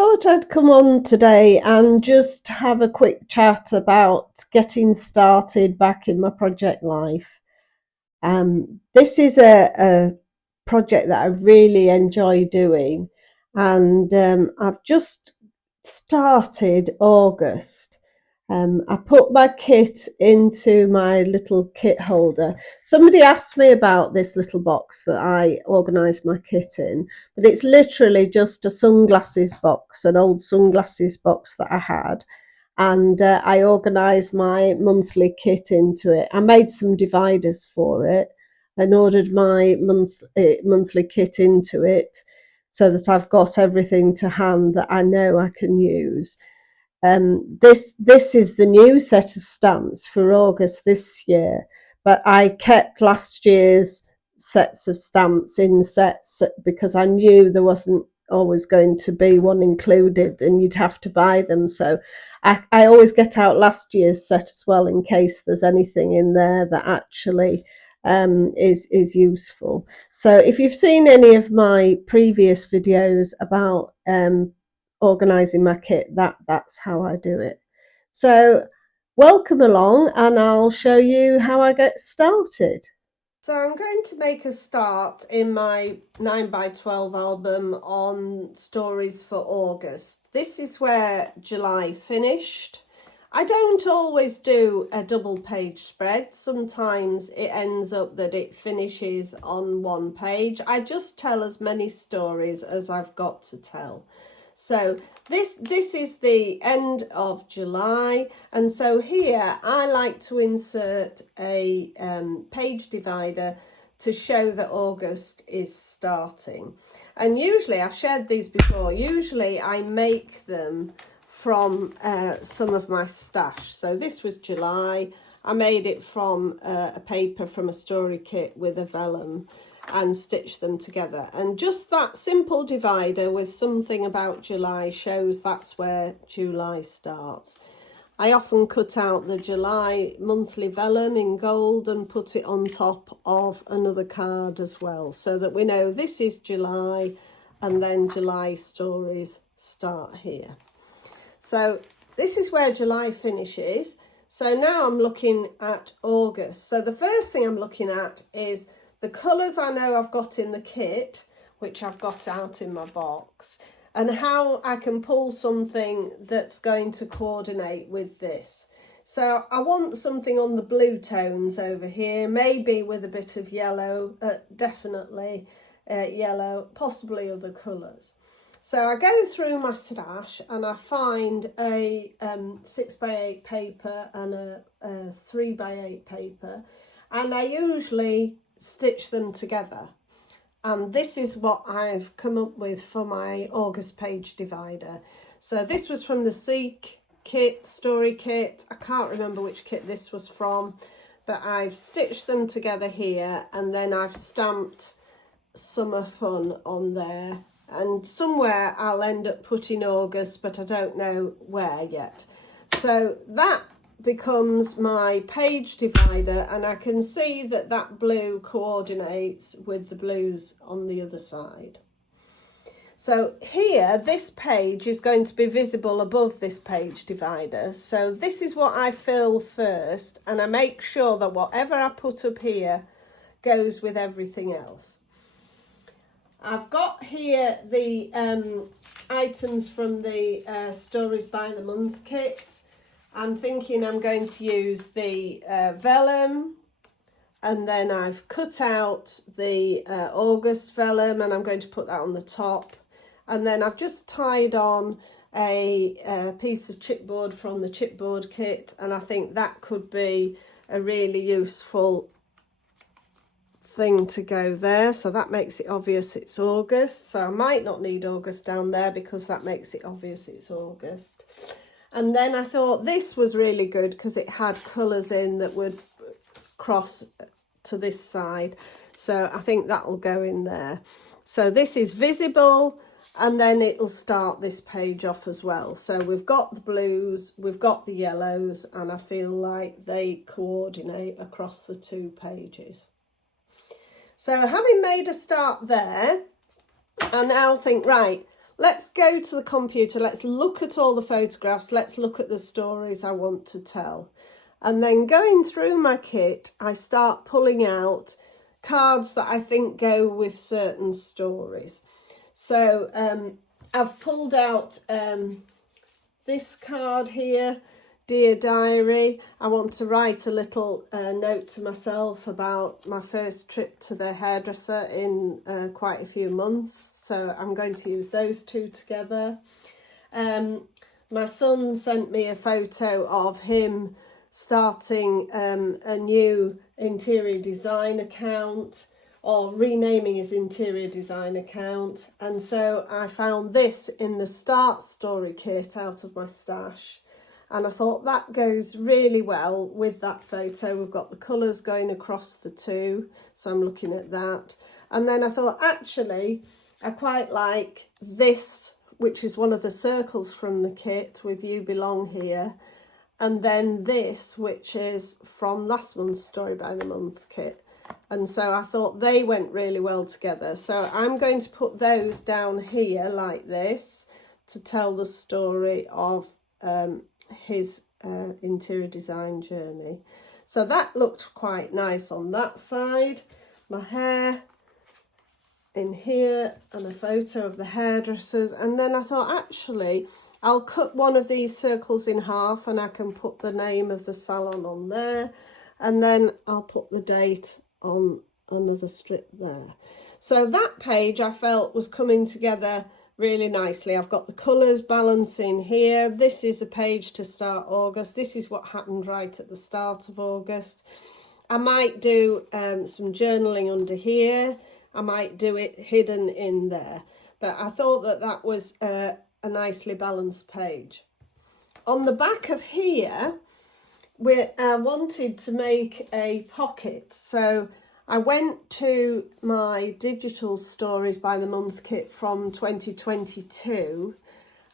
thought I'd come on today and just have a quick chat about getting started back in my project life. This is a project that I really enjoy doing, and I've just started August. I put my kit into my little kit holder. Somebody asked me about this little box that I organised my kit in, but it's literally just a sunglasses box, an old sunglasses box that I had. And I organised my monthly kit into it. I made some dividers for it and ordered my monthly kit into it so that I've got everything to hand that I know I can use. This is the new set of stamps for August this year, but I kept last year's sets of stamps in sets because I knew there wasn't always going to be one included and you'd have to buy them. So I always get out last year's set as well in case there's anything in there that actually is useful. So if you've seen any of my previous videos about organising my kit, that's how I do it. So welcome along and I'll show you how I get started. So I'm going to make a start in my 9x12 album on stories for August. This is where July finished. I don't always do a double page spread. Sometimes it ends up that it finishes on one page. I just tell as many stories as I've got to tell. So this is the end of July, and so here I like to insert a page divider to show that August is starting. And usually, I've shared these before, usually I make them from some of my stash. So this was July. I made it from a paper from a story kit with a vellum and stitch them together, and just that simple divider with something about July shows that's where July starts. I often cut out the July monthly vellum in gold and put it on top of another card as well, so that we know this is July and then July stories start here. So this is where July finishes. So now I'm looking at August. So the first thing I'm looking at is the colours I know I've got in the kit, which I've got out in my box, and how I can pull something that's going to coordinate with this. So I want something on the blue tones over here, maybe with a bit of yellow, definitely yellow, possibly other colours. So I go through my stash and I find a 6x8 paper and a 3x8 paper, and I usually stitch them together, and this is what I've come up with for my August page divider. So this was from the Seek kit, story kit. I can't remember which kit this was from, but I've stitched them together here, and then I've stamped Summer Fun on there, and somewhere I'll end up putting August, but I don't know where yet. So that becomes my page divider, and I can see that that blue coordinates with the blues on the other side. So here, this page is going to be visible above this page divider. So this is what I fill first, and I make sure that whatever I put up here goes with everything else. I've got here the items from the Stories by the Month kits. I'm thinking I'm going to use the vellum, and then I've cut out the August vellum and I'm going to put that on the top, and then I've just tied on a piece of chipboard from the chipboard kit, and I think that could be a really useful thing to go there, so that makes it obvious it's August. So I might not need August down there because that makes it obvious it's August. And then I thought this was really good because it had colours in that would cross to this side. So I think that'll go in there. So this is visible, and then it'll start this page off as well. So we've got the blues, we've got the yellows, and I feel like they coordinate across the two pages. So having made a start there, I now think, right, let's go to the computer, let's look at all the photographs, let's look at the stories I want to tell. And then going through my kit, I start pulling out cards that I think go with certain stories. So I've pulled out this card here, Dear Diary. I want to write a little note to myself about my first trip to the hairdresser in quite a few months. So I'm going to use those two together. My son sent me a photo of him starting a new interior design account, or renaming his interior design account, and so I found this in the Start Story kit out of my stash, and I thought that goes really well with that photo. We've got the colours going across the two, so I'm looking at that. And then I thought, actually, I quite like this, which is one of the circles from the kit with You Belong Here, and then this, which is from last month's Story by the Month kit. And so I thought they went really well together. So I'm going to put those down here like this to tell the story of his interior design journey. So that looked quite nice on that side. My hair in here and a photo of the hairdressers. And then I thought, actually, I'll cut one of these circles in half and I can put the name of the salon on there. And then I'll put the date on another strip there. So that page I felt was coming together really nicely. I've got the colours balancing here. This is a page to start August. This is what happened right at the start of August. I might do some journaling under here. I might do it hidden in there. But I thought that that was a nicely balanced page. On the back of here, I wanted to make a pocket. So I went to my digital Stories by the Month kit from 2022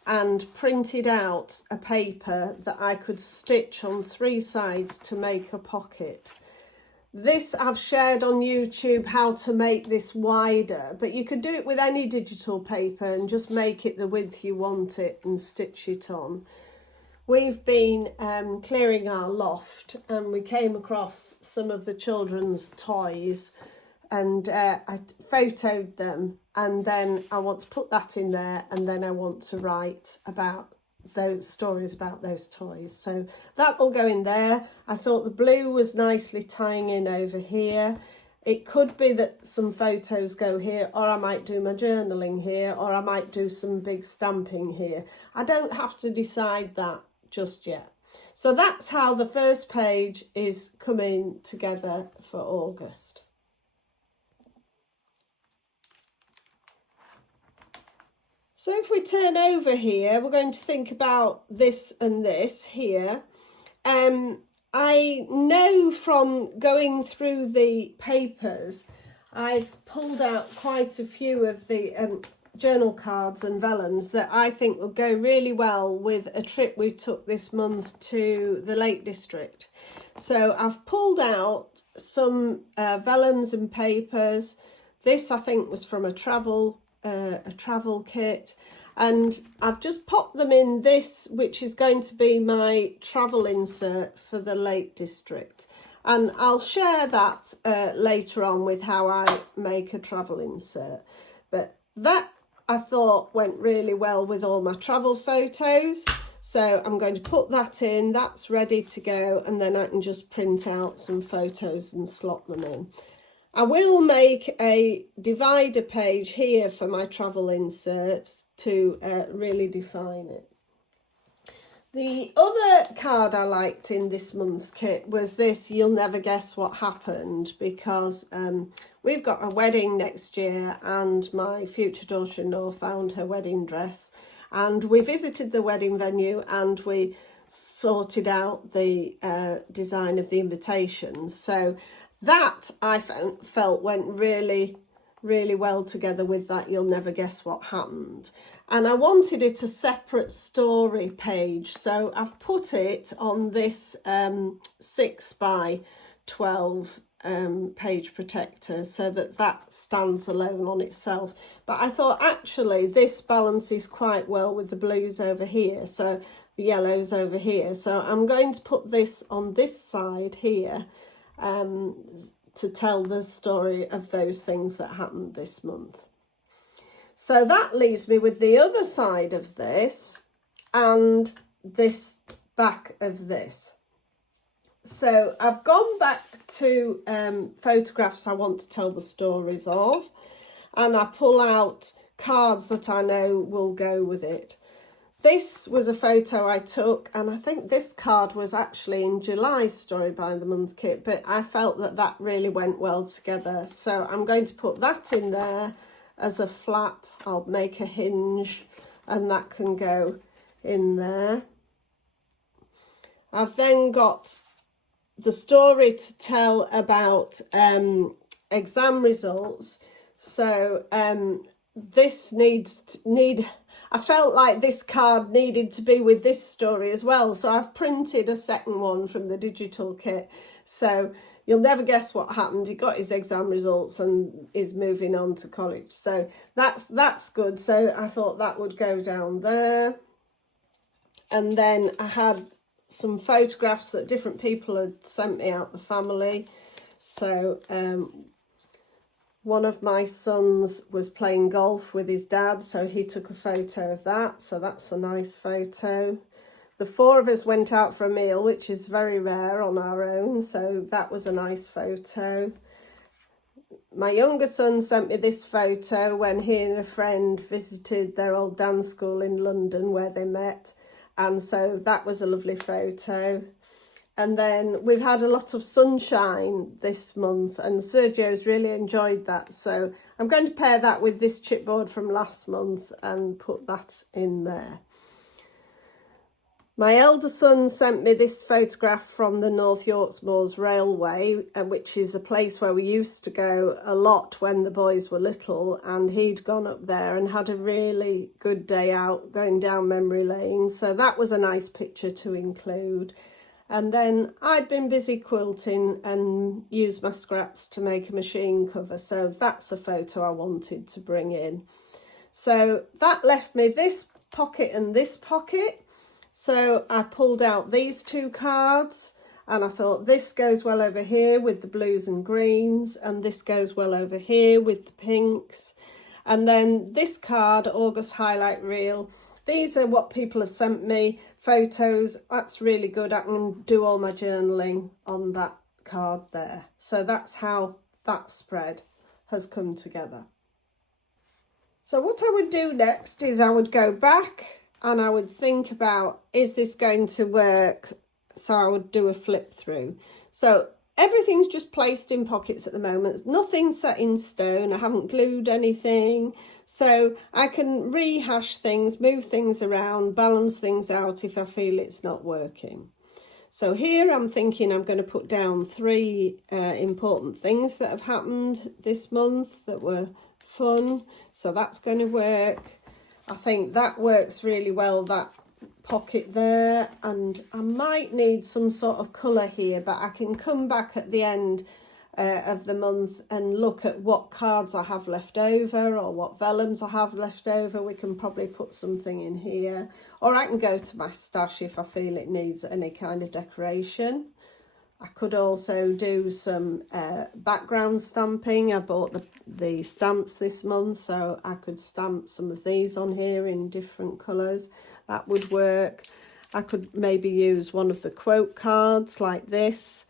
and printed out a paper that I could stitch on 3 sides to make a pocket. This I've shared on YouTube how to make this wider, but you could do it with any digital paper and just make it the width you want it and stitch it on. We've been clearing our loft and we came across some of the children's toys, and I photoed them, and then I want to put that in there, and then I want to write about those stories about those toys. So that will go in there. I thought the blue was nicely tying in over here. It could be that some photos go here, or I might do my journaling here, or I might do some big stamping here. I don't have to decide that just yet. So that's how the first page is coming together for August. So if we turn over here, we're going to think about this and this here. I know from going through the papers, I've pulled out quite a few of the journal cards and vellums that I think will go really well with a trip we took this month to the Lake District. So I've pulled out some vellums and papers. This I think was from a travel kit, and I've just popped them in this, which is going to be my travel insert for the Lake District, and I'll share that later on with how I make a travel insert. But that I thought went really well with all my travel photos, so I'm going to put that in. That's ready to go, and then I can just print out some photos and slot them in. I will make a divider page here for my travel inserts to really define it. The other card I liked in this month's kit was this You'll Never Guess What Happened, because we've got a wedding next year and my future daughter-in-law found her wedding dress, and we visited the wedding venue and we sorted out the design of the invitations. So that I felt went really well together with that You'll Never Guess What Happened. And I wanted it a separate story page, so I've put it on this 6 by 12 page protector so that that stands alone on itself. But I thought actually this balances quite well with the blues over here, so the yellows over here. So I'm going to put this on this side here to tell the story of those things that happened this month. So that leaves me with the other side of this and this back of this. So I've gone back to photographs I want to tell the stories of, and I pull out cards that I know will go with it. This was a photo I took, and I think this card was actually in July's Story by the Month kit, but I felt that that really went well together. So I'm going to put that in there as a flap. I'll make a hinge and that can go in there. I've then got the story to tell about exam results. So this I felt like this card needed to be with this story as well, so I've printed a second one from the digital kit. So you'll never guess what happened. He got his exam results and is moving on to college, so that's good. So I thought that would go down there. And then I had some photographs that different people had sent me out the family. So one of my sons was playing golf with his dad, so he took a photo of that. So that's a nice photo. The four of us went out for a meal, which is very rare on our own, so that was a nice photo. My younger son sent me this photo when he and a friend visited their old dance school in London where they met. And so that was a lovely photo. And then we've had a lot of sunshine this month and Sergio's really enjoyed that. So I'm going to pair that with this chipboard from last month and put that in there. My elder son sent me this photograph from the North Yorks Moors Railway, which is a place where we used to go a lot when the boys were little, and he'd gone up there and had a really good day out going down memory lane. So that was a nice picture to include. And then I'd been busy quilting and used my scraps to make a machine cover. So that's a photo I wanted to bring in. So that left me this pocket and this pocket. So I pulled out these two cards and I thought this goes well over here with the blues and greens, and this goes well over here with the pinks. And then this card, August Highlight Reel, these are what people have sent me, photos. That's really good. I can do all my journaling on that card there. So that's how that spread has come together. So what I would do next is I would go back and I would think about, is this going to work? So I would do a flip through. So everything's just placed in pockets at the moment. Nothing's set in stone. I haven't glued anything. So I can rehash things, move things around, balance things out if I feel it's not working. So here I'm thinking I'm going to put down 3 important things that have happened this month that were fun. So that's going to work. I think that works really well, that pocket there, and I might need some sort of colour here, but I can come back at the end of the month and look at what cards I have left over or what vellums I have left over. We can probably put something in here, or I can go to my stash if I feel it needs any kind of decoration. I could also do some background stamping. I bought the stamps this month, so I could stamp some of these on here in different colours. That would work. I could maybe use one of the quote cards like this,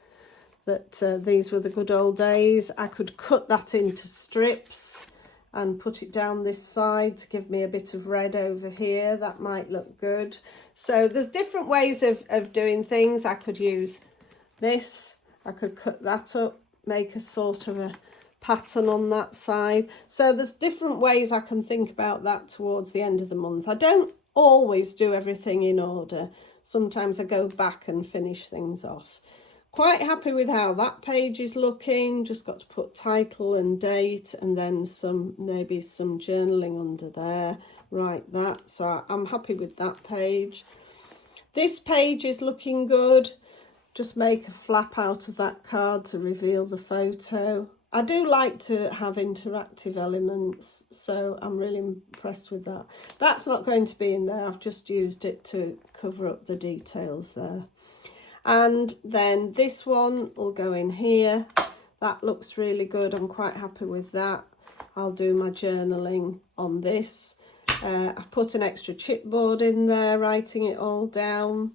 that these were the good old days. I could cut that into strips and put it down this side to give me a bit of red over here. That might look good. So there's different ways of doing things. I could use this, I could cut that up, make a sort of a pattern on that side. So there's different ways I can think about that towards the end of the month. I don't always do everything in order. Sometimes I go back and finish things off. Quite happy with how that page is looking. Just got to put title and date and then maybe some journaling under there. Write that. So I'm happy with that page. This page is looking good. just make a flap out of that card to reveal the photo. I do like to have interactive elements, so I'm really impressed with that. That's not going to be in there, I've just used it to cover up the details there. And then this one will go in here. That looks really good, I'm quite happy with that. I'll do my journaling on this. I've put an extra chipboard in there, writing it all down.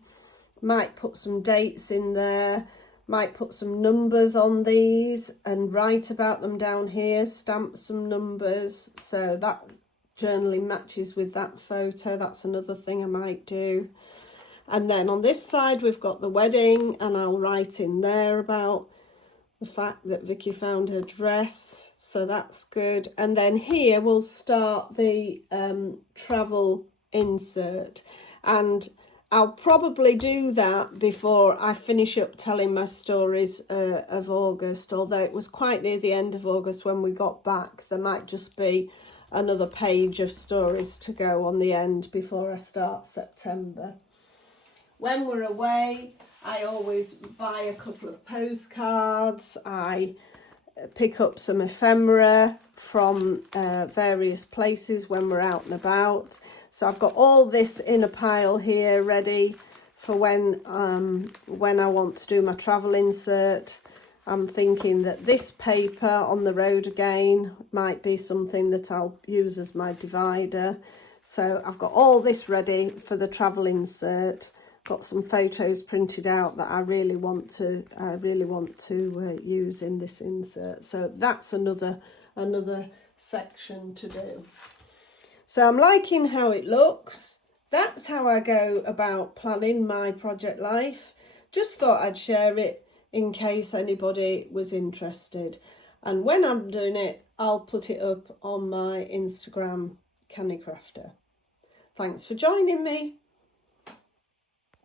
Might put some dates in there, might put some numbers on these and write about them down here, stamp some numbers, so that journaling matches with that photo. That's another thing I might do. And then on this side we've got the wedding, and I'll write in there about the fact that Vicky found her dress, so that's good. And then here we'll start the travel insert, and I'll probably do that before I finish up telling my stories of August, although it was quite near the end of August when we got back. There might just be another page of stories to go on the end before I start September. When we're away, I always buy a couple of postcards. I pick up some ephemera from various places when we're out and about. So I've got all this in a pile here ready for when I want to do my travel insert. I'm thinking that this paper on the road again might be something that I'll use as my divider. So I've got all this ready for the travel insert. Got some photos printed out that I really want to use in this insert. So that's another section to do. So I'm liking how it looks. That's how I go about planning my project life. Just thought I'd share it in case anybody was interested. And when I'm doing it, I'll put it up on my Instagram, Canny Crafter. Thanks for joining me.